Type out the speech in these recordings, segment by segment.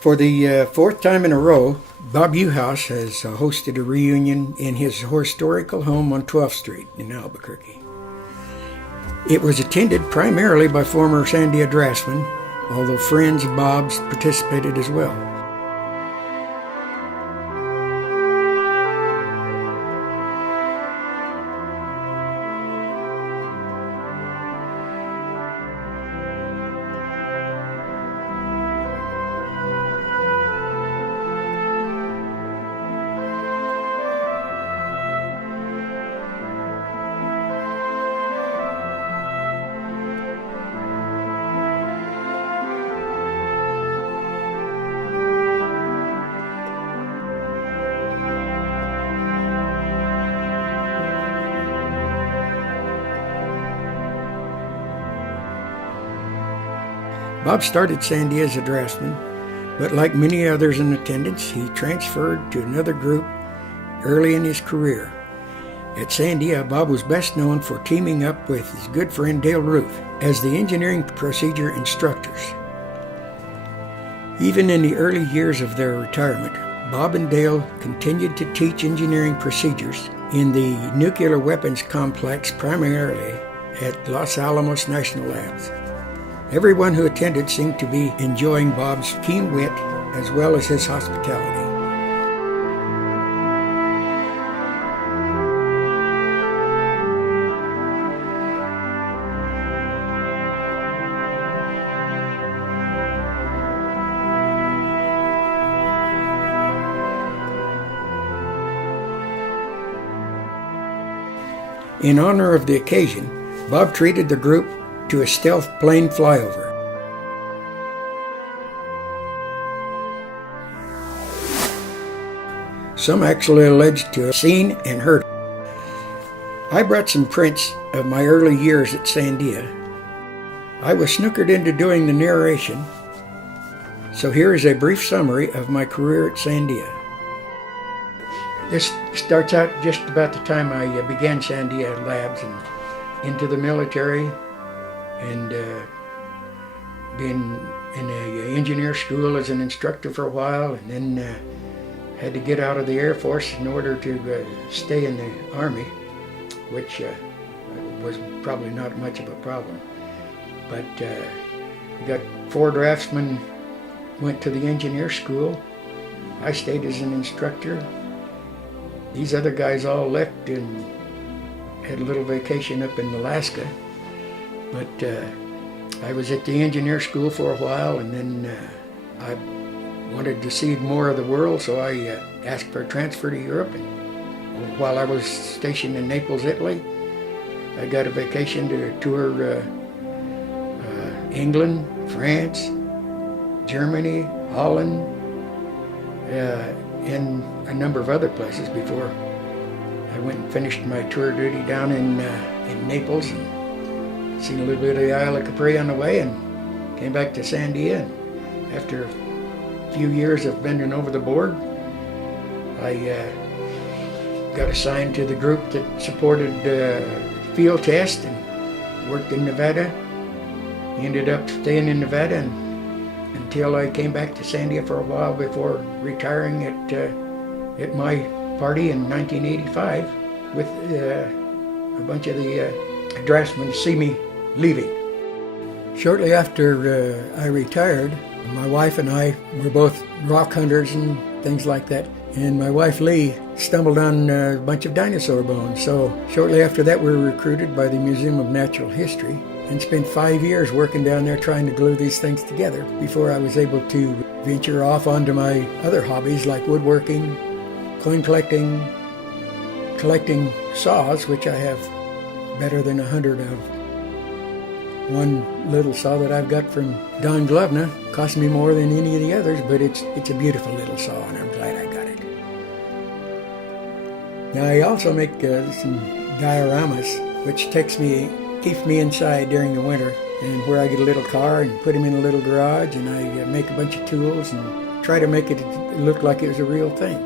For the fourth time in a row, Bob Yuhas has hosted a reunion in his historical home on 12th Street in Albuquerque. It was attended primarily by former Sandia Draftsmen, although friends of Bob's participated as well. Bob started Sandia as a draftsman, but like many others in attendance, he transferred to another group early in his career. At Sandia, Bob was best known for teaming up with his good friend Dale Roof as the engineering procedure instructors. Even in the early years of their retirement, Bob and Dale continued to teach engineering procedures in the nuclear weapons complex, primarily at Los Alamos National Labs. Everyone who attended seemed to be enjoying Bob's keen wit as well as his hospitality. In honor of the occasion, Bob treated the group to a stealth plane flyover. Some actually alleged to have seen and heard. I brought some prints of my early years at Sandia. I was snookered into doing the narration, so here is a brief summary of my career at Sandia. This starts out just about the time I began Sandia Labs and into the military, and been in an engineer school as an instructor for a while, and then had to get out of the Air Force in order to stay in the Army, which was probably not much of a problem. But we got 4 draftsmen, went to the engineer school. I stayed as an instructor. These other guys all left and had a little vacation up in Alaska. But I was at the engineer school for a while, and then I wanted to see more of the world, so I asked for a transfer to Europe. And while I was stationed in Naples, Italy, I got a vacation to tour England, France, Germany, Holland, and a number of other places before I went and finished my tour duty down in Naples, and seen a little bit of the Isle of Capri on the way, and came back to Sandia. And after a few years of bending over the board, I got assigned to the group that supported field tests and worked in Nevada. Ended up staying in Nevada until I came back to Sandia for a while before retiring at my party in 1985 with a bunch of the draftsmen see me leaving. Shortly after I retired, my wife and I were both rock hunters and things like that, and my wife Lee stumbled on a bunch of dinosaur bones. So shortly after that, we were recruited by the Museum of Natural History and spent 5 years working down there trying to glue these things together before I was able to venture off onto my other hobbies like woodworking, coin collecting saws, which I have better than 100 of. One little saw that I've got from Don Glovna cost me more than any of the others, but it's a beautiful little saw, and I'm glad I got it. Now I also make some dioramas, which keeps me inside during the winter, and where I get a little car and put them in a little garage, and I make a bunch of tools and try to make it look like it was a real thing.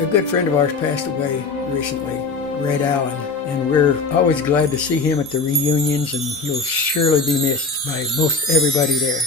A good friend of ours passed away recently, Red Allen, and we're always glad to see him at the reunions, and he'll surely be missed by most everybody there.